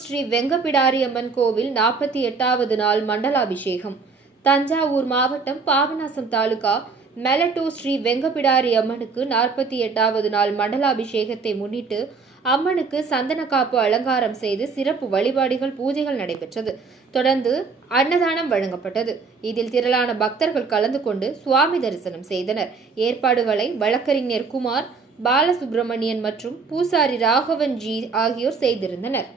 ஸ்ரீ வெங்கபிடாரி அம்மன் கோவில் நாற்பத்தி எட்டாவது நாள் மண்டலாபிஷேகம். தஞ்சாவூர் மாவட்டம் பாபநாசம் தாலுகா மெலட்டூர் ஸ்ரீ வெங்கபிடாரி அம்மனுக்கு நாற்பத்தி எட்டாவது நாள் மண்டலாபிஷேகத்தை முன்னிட்டு அம்மனுக்கு சந்தன காப்பு அலங்காரம் செய்து சிறப்பு வழிபாடுகள் பூஜைகள் நடைபெற்றது. தொடர்ந்து அன்னதானம் வழங்கப்பட்டது. இதில் திரளான பக்தர்கள் கலந்து கொண்டு சுவாமி தரிசனம் செய்தனர். ஏற்பாடுகளை வழக்கறிஞர் குமார் பாலசுப்ரமணியன் மற்றும் பூசாரி ராகவன் ஜி ஆகியோர் செய்திருந்தனர்.